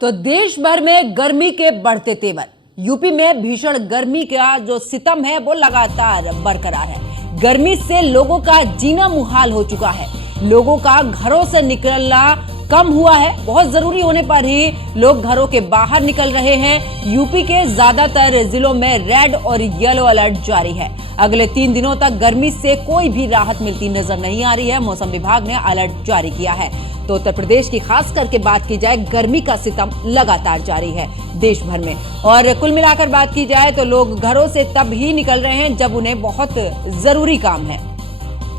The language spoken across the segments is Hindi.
तो देश भर में गर्मी के बढ़ते तेवर। यूपी में भीषण गर्मी का जो सितम है वो लगातार बरकरार है। गर्मी से लोगों का जीना मुहाल हो चुका है। लोगों का घरों से निकलना कम हुआ है। बहुत जरूरी होने पर ही लोग घरों के बाहर निकल रहे हैं। यूपी के ज्यादातर जिलों में रेड और येलो अलर्ट जारी है। अगले 3 दिनों तक गर्मी से कोई भी राहत मिलती नजर नहीं आ रही है। मौसम विभाग ने अलर्ट जारी किया है। तो उत्तर प्रदेश की खास करके बात की जाए, गर्मी का सितम लगातार जारी है देश भर में। और कुल मिलाकर बात की जाए तो लोग घरों से तब ही निकल रहे हैं जब उन्हें बहुत जरूरी काम है।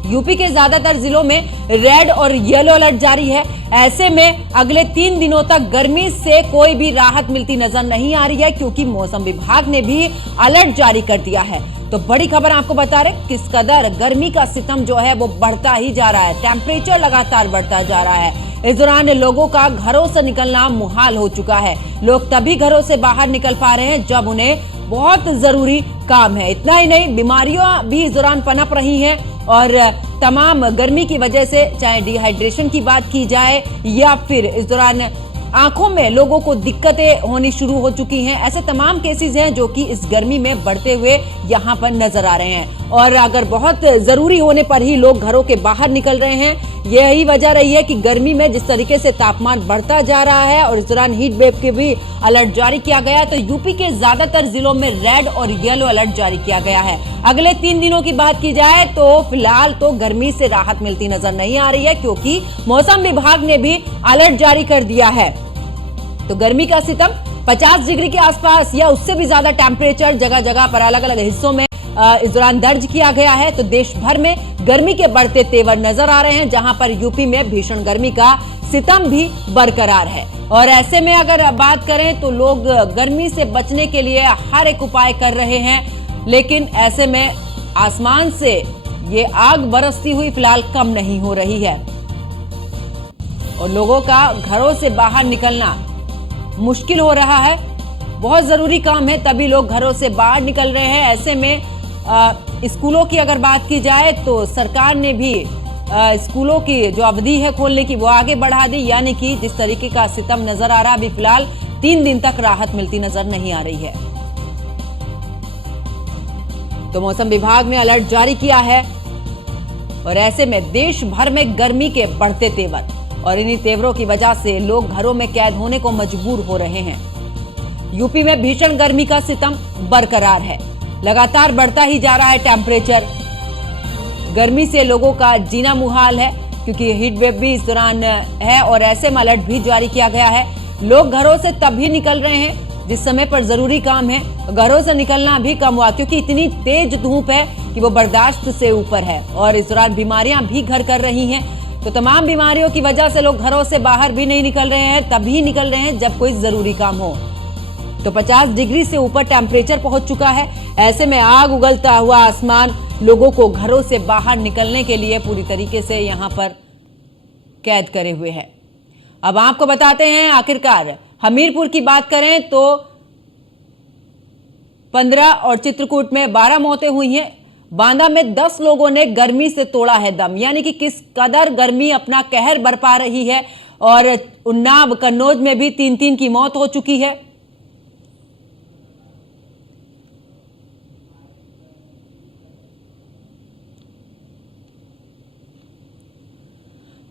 यूपी के ज्यादातर जिलों में रेड और येलो अलर्ट जारी है। ऐसे में अगले 3 दिनों तक गर्मी से कोई भी राहत मिलती नजर नहीं आ रही है, क्योंकि मौसम विभाग ने भी अलर्ट जारी कर दिया है। तो बड़ी खबर आपको बता रहे किस कदर गर्मी का सितम जो है वो बढ़ता ही जा रहा है। टेम्परेचर लगातार बढ़ता जा रहा है। इस दौरान लोगों का घरों से निकलना मुहाल हो चुका है। लोग तभी घरों से बाहर निकल पा रहे हैं जब उन्हें बहुत जरूरी काम है। इतना ही नहीं, बीमारियां भी इस दौरान पनप रही हैं और तमाम गर्मी की वजह से, चाहे डिहाइड्रेशन की बात की जाए या फिर इस दौरान आंखों में लोगों को दिक्कतें होनी शुरू हो चुकी हैं। ऐसे तमाम केसेस हैं जो कि इस गर्मी में बढ़ते हुए यहाँ पर नजर आ रहे हैं। और अगर बहुत जरूरी होने पर ही लोग घरों के बाहर निकल रहे हैं। यही वजह रही है कि गर्मी में जिस तरीके से तापमान बढ़ता जा रहा है और इस दौरान हीट वेव के भी अलर्ट जारी किया गया है। तो यूपी के ज्यादातर जिलों में रेड और येलो अलर्ट जारी किया गया है। अगले 3 दिनों की बात की जाए तो फिलहाल तो गर्मी से राहत मिलती नजर नहीं आ रही है, क्योंकि मौसम विभाग ने भी अलर्ट जारी कर दिया है। तो गर्मी का सितम 50 डिग्री के आसपास या उससे भी ज्यादा टेम्परेचर जगह जगह पर अलग अलग हिस्सों में इस दौरान दर्ज किया गया है। तो देश भर में गर्मी के बढ़ते तेवर नजर आ रहे हैं, जहां पर यूपी में भीषण गर्मी का सितम भी बरकरार है। और ऐसे में अगर बात करें तो लोग गर्मी से बचने के लिए हर एक उपाय कर रहे हैं, लेकिन ऐसे में आसमान से ये आग बरसती हुई फिलहाल कम नहीं हो रही है और लोगों का घरों से बाहर निकलना मुश्किल हो रहा है। बहुत जरूरी काम है तभी लोग घरों से बाहर निकल रहे हैं। ऐसे में स्कूलों की अगर बात की जाए तो सरकार ने भी स्कूलों की जो अवधि है खोलने की वो आगे बढ़ा दी। यानी कि जिस तरीके का सितम नजर आ रहा है अभी फिलहाल 3 दिन तक राहत मिलती नजर नहीं आ रही है। तो मौसम विभाग ने अलर्ट जारी किया है और ऐसे में देश भर में गर्मी के बढ़ते तेवर और इन्हीं तेवरों की वजह से लोग घरों में कैद होने को मजबूर हो रहे हैं। यूपी में भीषण गर्मी का सितम बरकरार है। लगातार बढ़ता ही जा रहा है टेम्परेचर। गर्मी से लोगों का जीना मुहाल है, क्योंकि हीट वेव भी इस दौरान है और ऐसे में अलर्ट भी जारी किया गया है। लोग घरों से तभी निकल रहे हैं जिस समय पर जरूरी काम है। घरों से निकलना भी कम हुआ, क्योंकि इतनी तेज धूप है कि वो बर्दाश्त से ऊपर है और इस दौरान बीमारियां भी घर कर रही हैं। तो तमाम बीमारियों की वजह से लोग घरों से बाहर भी नहीं निकल रहे हैं, तभी निकल रहे हैं जब कोई जरूरी काम हो। तो 50 डिग्री से ऊपर टेम्परेचर पहुंच चुका है। ऐसे में आग उगलता हुआ आसमान लोगों को घरों से बाहर निकलने के लिए पूरी तरीके से यहां पर कैद करे हुए है। अब आपको बताते हैं आखिरकार हमीरपुर की बात करें तो 15 और चित्रकूट में 12 मौतें हुई हैं। बांदा में 10 लोगों ने गर्मी से तोड़ा है दम। यानी कि किस कदर गर्मी अपना कहर बरपा रही है। और उन्नाव कन्नौज में भी 3-3 की मौत हो चुकी है।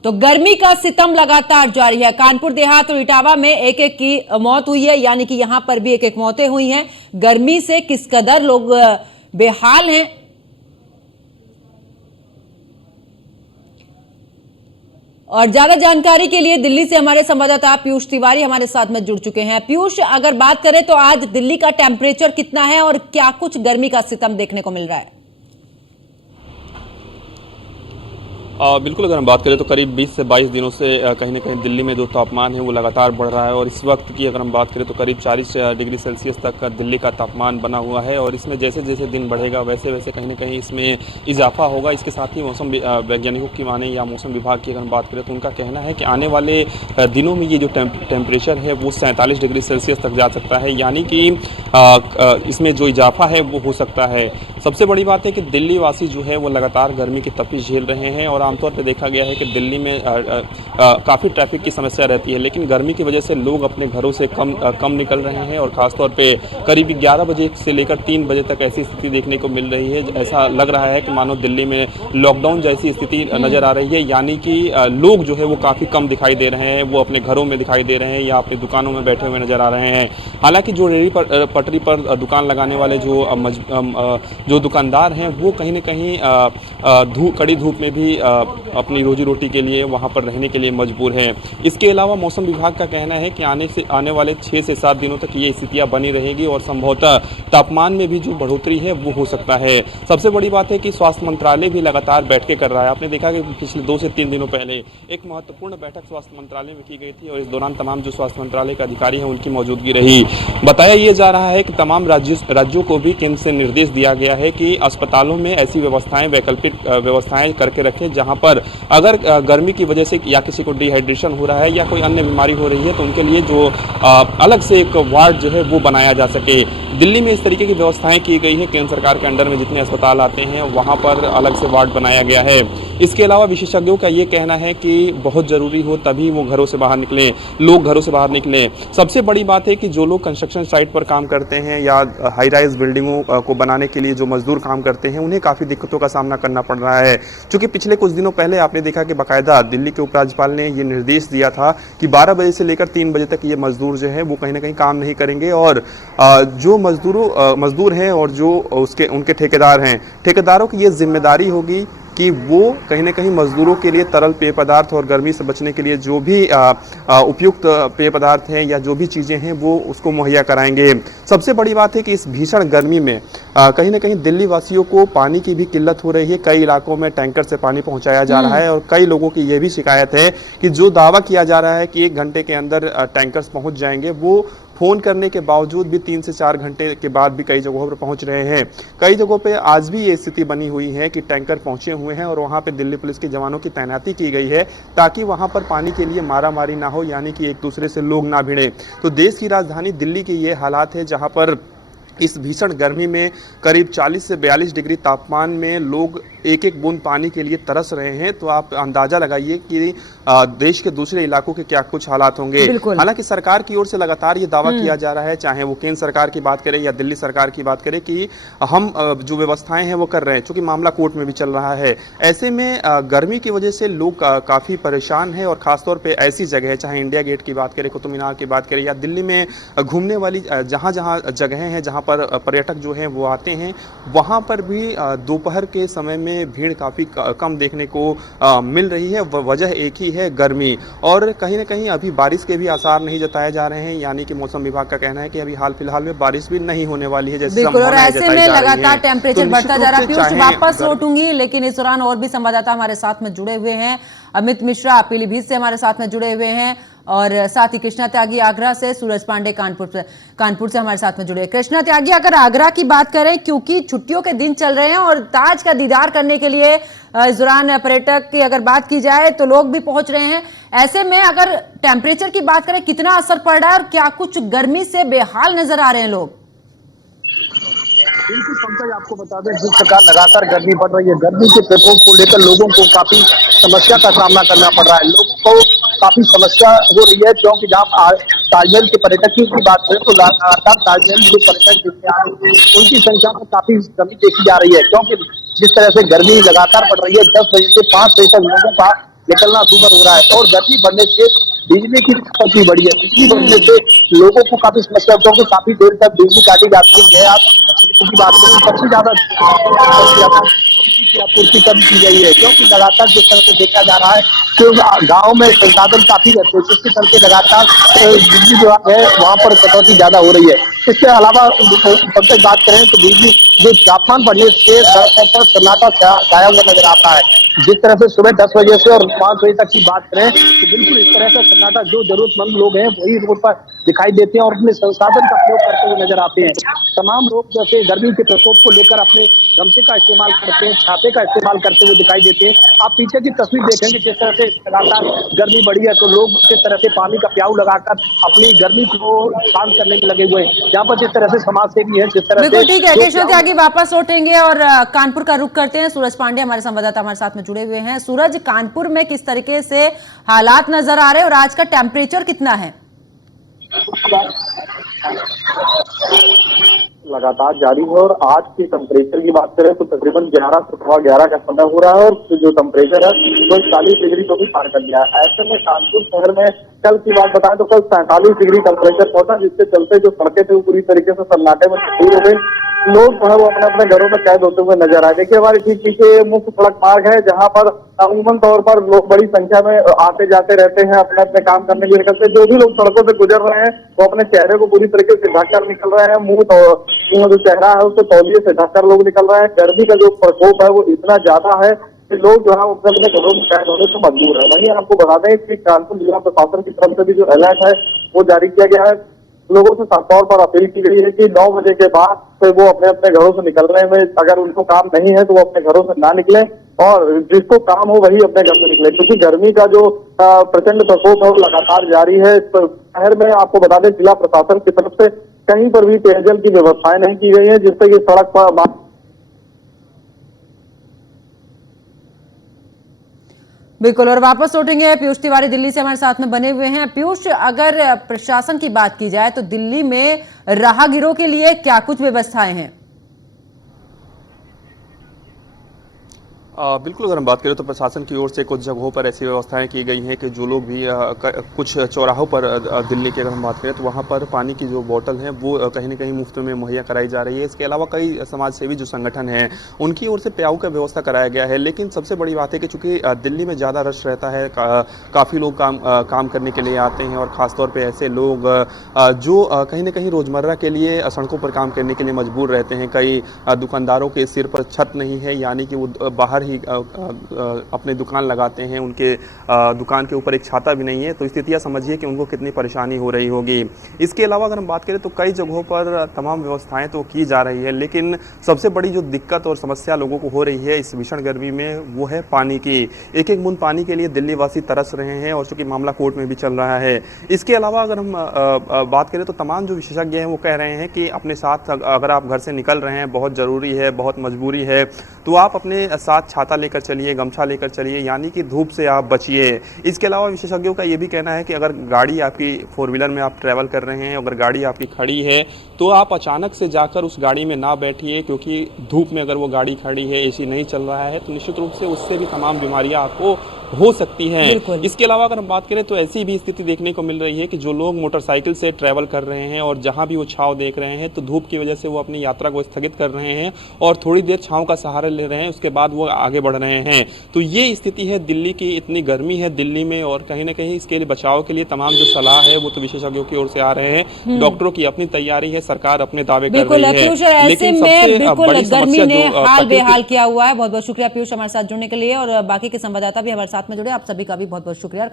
तो गर्मी का सितम लगातार जारी है। कानपुर देहात और इटावा में एक एक की मौत हुई है। यानी कि यहां पर भी एक एक मौतें हुई हैं। गर्मी से किस कदर लोग बेहाल हैं। और ज्यादा जानकारी के लिए दिल्ली से हमारे संवाददाता पीयूष तिवारी हमारे साथ में जुड़ चुके हैं। पीयूष, अगर बात करें तो आज दिल्ली का टेम्परेचर कितना है और क्या कुछ गर्मी का सितम देखने को मिल रहा है? बिल्कुल, अगर हम बात करें तो करीब 20 से 22 दिनों से कहीं ना कहीं दिल्ली में जो तापमान है वो लगातार बढ़ रहा है। और इस वक्त की अगर हम बात करें तो करीब 40 डिग्री सेल्सियस तक दिल्ली का तापमान बना हुआ है। और इसमें जैसे जैसे दिन बढ़ेगा वैसे वैसे कहीं ना कहीं इसमें इजाफा होगा। इसके साथ ही मौसम वैज्ञानिकों की माने या मौसम विभाग की अगर हम बात करें तो उनका कहना है कि आने वाले दिनों में ये जो टेम्परेचर है वो 47 डिग्री सेल्सियस तक जा सकता है। यानी कि इसमें जो इजाफा है वो हो सकता है। सबसे बड़ी बात है कि दिल्ली वासी जो है वो लगातार गर्मी की तपिश झेल रहे हैं और आमतौर पर देखा गया है कि दिल्ली में काफ़ी ट्रैफिक की समस्या रहती है, लेकिन गर्मी की वजह से लोग अपने घरों से कम निकल रहे हैं और ख़ासतौर पे करीब 11 बजे से लेकर 3 बजे तक ऐसी स्थिति देखने को मिल रही है। ऐसा लग रहा है कि मानो दिल्ली में लॉकडाउन जैसी स्थिति नज़र आ रही है, यानी कि लोग जो है वो काफ़ी कम दिखाई दे रहे हैं, वो अपने घरों में दिखाई दे रहे हैं या अपनी दुकानों में बैठे हुए नज़र आ रहे हैं। हालांकि जो रेहड़ी पटरी पर दुकान लगाने वाले जो दुकानदार हैं वो कहीं न कहीं कड़ी धूप में भी अपनी रोजी रोटी के लिए वहाँ पर रहने के लिए मजबूर हैं। इसके अलावा मौसम विभाग का कहना है कि आने वाले 6 से 7 दिनों तक ये स्थितियाँ बनी रहेगी और संभवतः तापमान में भी जो बढ़ोतरी है वो हो सकता है। सबसे बड़ी बात है कि स्वास्थ्य मंत्रालय भी लगातार बैठकें कर रहा है। आपने देखा कि पिछले 2 से 3 दिनों पहले एक महत्वपूर्ण बैठक स्वास्थ्य मंत्रालय में की गई थी और इस दौरान तमाम जो स्वास्थ्य मंत्रालय के अधिकारी हैं उनकी मौजूदगी रही। बताया ये जा रहा है कि तमाम राज्यों को भी केंद्र से निर्देश दिया गया है कि अस्पतालों में ऐसी व्यवस्थाएं, वैकल्पिक व्यवस्थाएं करके रखें जहां पर अगर गर्मी की वजह से या किसी को डिहाइड्रेशन हो रहा है या कोई अन्य बीमारी हो रही है तो उनके लिए जो अलग से एक वार्ड जो है वो बनाया जा सके। दिल्ली में इस तरीके की व्यवस्थाएं की गई है। केंद्र सरकार के अंडर में जितने अस्पताल आते हैं वहां पर अलग से वार्ड बनाया गया है। इसके अलावा विशेषज्ञों का ये कहना है कि बहुत ज़रूरी हो तभी वो घरों से बाहर निकलें, लोग घरों से बाहर निकलें। सबसे बड़ी बात है कि जो लोग कंस्ट्रक्शन साइट पर काम करते हैं या हाई राइज बिल्डिंगों को बनाने के लिए जो मजदूर काम करते हैं उन्हें काफ़ी दिक्कतों का सामना करना पड़ रहा है। क्योंकि पिछले कुछ दिनों पहले आपने देखा कि बाकायदा दिल्ली के उपराज्यपाल ने ये निर्देश दिया था कि 12 बजे से लेकर 3 बजे तक ये मजदूर जो है वो कहीं ना कहीं काम नहीं करेंगे और जो मजदूर हैं और जो उनके ठेकेदार हैं, ठेकेदारों की ये जिम्मेदारी होगी कि वो कहीं ना कहीं मजदूरों के लिए तरल पेय पदार्थ और गर्मी से बचने के लिए जो भी उपयुक्त पेय पदार्थ हैं या जो भी चीज़ें हैं वो उसको मुहैया कराएंगे। सबसे बड़ी बात है कि इस भीषण गर्मी में कहीं ना कहीं दिल्ली वासियों को पानी की भी किल्लत हो रही है। कई इलाकों में टैंकर से पानी पहुंचाया जा रहा है और कई लोगों की ये भी शिकायत है कि जो दावा किया जा रहा है कि 1 घंटे के अंदर टैंकर्स पहुंच जाएंगे, वो फ़ोन करने के बावजूद भी 3 से 4 घंटे के बाद भी कई जगहों पर पहुंच रहे हैं। कई जगहों पे आज भी ये स्थिति बनी हुई है कि टैंकर पहुंचे हुए हैं और वहां पे दिल्ली पुलिस के जवानों की तैनाती की गई है ताकि वहां पर पानी के लिए मारामारी ना हो, यानी कि एक दूसरे से लोग ना भिड़े। तो देश की राजधानी दिल्ली के ये हालात है जहां पर इस भीषण गर्मी में करीब 40 से 42 डिग्री तापमान में लोग एक एक बूंद पानी के लिए तरस रहे हैं। तो आप अंदाजा लगाइए कि देश के दूसरे इलाकों के क्या कुछ हालात होंगे। हालांकि सरकार की ओर से लगातार ये दावा किया जा रहा है, चाहे वो केंद्र सरकार की बात करें या दिल्ली सरकार की बात करें, कि हम जो व्यवस्थाएं हैं वो कर रहे हैं, चूंकि मामला कोर्ट में भी चल रहा है। ऐसे में गर्मी की वजह से लोग काफ़ी परेशान हैं और ख़ासतौर पर ऐसी जगह, चाहे इंडिया गेट की बात करें, कुतुब मीनार की बात करें या दिल्ली में घूमने वाली जहाँ जहाँ जगहें हैं जहाँ पर पर्यटक जो हैं वो आते हैं, वहाँ पर भी दोपहर के समय में भीड़ काफ़ी कम देखने को मिल रही है। वजह एक ही है, गर्मी। और कहीं ना कहीं अभी बारिश के भी आसार नहीं जताए जा रहे हैं, यानी कि मौसम विभाग का कहना है कि अभी हाल फिलहाल में बारिश भी नहीं होने वाली है जैसे और ऐसे में लगातार टेम्परेचर बढ़ता जा रहा है। पीयूष, वापस लौटूंगी, लेकिन इस दौरान और भी संवाददाता हमारे साथ में जुड़े हुए हैं। अमित मिश्रा पीलीभीत से हमारे साथ में जुड़े हुए हैं और साथ ही कृष्णा त्यागी आगरा से, सूरज पांडे कानपुर से हमारे साथ में जुड़े हैं। कृष्णा त्यागी, अगर आगरा की बात करें, क्योंकि छुट्टियों के दिन चल रहे हैं और ताज का दीदार करने के लिए इस दौरान पर्यटक की अगर बात की जाए तो लोग भी पहुंच रहे हैं, ऐसे में अगर टेम्परेचर की बात करें कितना असर पड़ रहा है और क्या कुछ गर्मी से बेहाल नजर आ रहे हैं लोग? बिल्कुल पंकज, आपको बता दें जिस प्रकार लगातार गर्मी बढ़ रही है, गर्मी के प्रकोप को लेकर लोगों को काफी समस्या का सामना करना पड़ रहा है। लोगों को काफी समस्या हो रही है क्योंकि जहाँ ताजमहल के पर्यटकों की बात करें तो लगातार ताजमहल जो पर्यटक जिसमें आ रहे हैं उनकी संख्या में काफी कमी देखी जा रही है, क्योंकि जिस तरह से गर्मी लगातार बढ़ रही है, 10 बजे से 5 बजे तक लोगों का निकलना दूभर हो रहा है और गर्मी बढ़ने से बिजली की खपत भी बढ़ी है। बिजली बढ़ने से लोगों को काफी समस्या, क्योंकि काफी देर तक बिजली काटी जाती है। आप की बात करें सबसे ज्यादा की आपूर्ति कम की गई है, क्योंकि लगातार जिस तरह से देखा जा रहा है कि गाँव में संसाधन काफी रहते हैं, जिसके चलते लगातार बिजली जो है वहाँ पर कटौती ज्यादा हो रही है। इसके अलावा सबसे बात करें तो बिजली जो तापमान बढ़ने से सड़कों पर सन्नाटा छाया हुआ नजर आता है। जिस तरह से सुबह 10 बजे से और 5 बजे तक की बात करें तो बिल्कुल इस तरह का सन्नाटा, जो जरूरतमंद लोग हैं वही रोड पर दिखाई देते हैं और अपने संसाधन का प्रयोग करते हुए नजर आते हैं। तमाम लोग जैसे गर्मी के प्रकोप को लेकर अपने गमछे का इस्तेमाल करते हैं, छाते का इस्तेमाल करते हुए दिखाई देते हैं। आप पीछे की तस्वीर देखेंगे जिस तरह से लगातार गर्मी बढ़ी है, तो लोग जिस तरह से पानी का प्याऊ लगाकर अपनी गर्मी को शांत करने में लगे हुए हैं। यहाँ पर जिस तरह से समाज सेवी है, जिस तरह से बिल्कुल ठीक है, जो केशव त्यागी वापस लौटेंगे और कानपुर का रुख करते हैं। सूरज पांडे हमारे संवाददाता हमारे साथ में जुड़े हुए हैं। सूरज, कानपुर में किस तरीके से हालात नजर आ रहे हैं और आज का टेम्परेचर कितना है? लगातार जारी है और आज की टेम्परेचर की बात करें तो तकरीबन 11 से 11:15 का समय हो रहा है और जो टेम्परेचर है वो 40 डिग्री को भी पार कर लिया है। ऐसे में कानपुर शहर में कल की बात बताएं तो कल 47 डिग्री टेम्परेचर पहुंचा, जिसके चलते जो सड़कें थी वो पूरी तरीके से सन्नाटे में तब्दील हो गई। लोग जो है वो अपने अपने घरों में कैद होते हुए नजर आए। देखिए हमारे ठीक पीछे मुख्य सड़क मार्ग है जहां पर अमूमन तौर पर लोग बड़ी संख्या में आते जाते रहते हैं, अपने अपने काम करने के लिए निकलते हैं। जो भी लोग सड़कों से गुजर रहे हैं वो अपने चेहरे को पूरी तरीके से ढककर निकल रहे हैं। मुंह जो चेहरा है उसको तौलिए से ढककर लोग निकल रहे हैं। गर्मी का जो प्रकोप है वो इतना ज्यादा है कि लोग जो है वो अपने अपने घरों में कैद होने से मजबूर है। वहीं आपको बता दें कि कानपुर जिला प्रशासन की तरफ से भी जो अलर्ट है वो जारी किया गया है। लोगों से साफ तौर पर अपील की गई है कि 9 बजे के बाद से वो अपने अपने घरों से निकलने में, अगर उनको काम नहीं है तो वो अपने घरों से ना निकलें और जिसको काम हो वही अपने घर से निकले, क्योंकि गर्मी का जो प्रचंड प्रकोप है वो लगातार जारी है। शहर में आपको बता दें जिला प्रशासन की तरफ से कहीं पर भी पेयजल की व्यवस्थाएं नहीं की गई है, जिससे कि सड़क पर बिल्कुल, और वापस लौटेंगे। पीयूष तिवारी दिल्ली से हमारे साथ में बने हुए हैं। पीयूष, अगर प्रशासन की बात की जाए तो दिल्ली में राहगीरों के लिए क्या कुछ व्यवस्थाएं हैं? बिल्कुल, अगर हम बात करें तो प्रशासन की ओर से कुछ जगहों पर ऐसी व्यवस्थाएं की गई हैं कि जो लोग भी कुछ चौराहों पर दिल्ली की अगर हम बात करें तो वहां पर पानी की जो बोतल है वो कहीं न कहीं मुफ्त में मुहैया कराई जा रही है। इसके अलावा कई समाज सेवी जो संगठन हैं उनकी ओर से प्याऊ का व्यवस्था कराया गया है। लेकिन सबसे बड़ी बात है कि चूंकि दिल्ली में ज़्यादा रश रहता है, काफ़ी लोग काम करने के लिए आते हैं और ख़ासतौर पर ऐसे लोग जो कहीं न कहीं रोज़मर्रा के लिए सड़कों पर काम करने के लिए मजबूर रहते हैं। कई दुकानदारों के सिर पर छत नहीं है, यानी कि वो बाहर अपने दुकान लगाते हैं, उनके दुकान के ऊपर एक छाता भी नहीं है। तो स्थितियां समझिए कि उनको कितनी परेशानी हो रही होगी। इसके अलावा अगर हम बात करें तो कई जगहों पर तमाम व्यवस्थाएं तो की जा रही है, लेकिन सबसे बड़ी जो दिक्कत और समस्या लोगों को हो रही है इस भीषण गर्मी में वो है पानी की। एक एक बूंद पानी के लिए दिल्ली वासी तरस रहे हैं और चूंकि मामला कोर्ट में भी चल रहा है। इसके अलावा अगर हम बात करें तो तमाम जो विशेषज्ञ हैं वो कह रहे हैं कि अपने साथ अगर आप घर से निकल रहे हैं, बहुत ज़रूरी है, बहुत मजबूरी है, तो आप अपने साथ छाता लेकर चलिए, गमछा लेकर चलिए, यानी कि धूप से आप बचिए। इसके अलावा विशेषज्ञों का ये भी कहना है कि अगर गाड़ी आपकी 4 व्हीलर में आप ट्रैवल कर रहे हैं, अगर गाड़ी आपकी खड़ी है तो आप अचानक से जाकर उस गाड़ी में ना बैठिए, क्योंकि धूप में अगर वो गाड़ी खड़ी है, एसी नहीं चल रहा है, तो निश्चित रूप से उससे भी तमाम बीमारियां आपको हो सकती हैं। इसके अलावा अगर हम बात करें तो ऐसी भी स्थिति देखने को मिल रही है कि जो लोग मोटरसाइकिल से ट्रैवल कर रहे हैं और जहां भी वो छांव देख रहे हैं तो धूप की वजह से वो अपनी यात्रा को स्थगित कर रहे हैं और थोड़ी देर छांव का सहारा ले रहे हैं, उसके बाद वो आगे बढ़ रहे हैं। तो ये स्थिति है दिल्ली की। इतनी गर्मी है दिल्ली में और कहीं ना कहीं इसके लिए बचाव के लिए तमाम जो सलाह है वो तो विशेषज्ञों की ओर से आ रहे हैं। डॉक्टरों की अपनी तैयारी है, सरकार अपने दावे कर रही है, लेकिन सबसे बड़ी गर्मी ने समस्या हाल बेहाल किया हुआ है। बहुत बहुत शुक्रिया पीयूष हमारे साथ जुड़ने के लिए, और बाकी के संवाददाता भी हमारे साथ में जुड़े। आप सभी का भी बहुत बहुत शुक्रिया।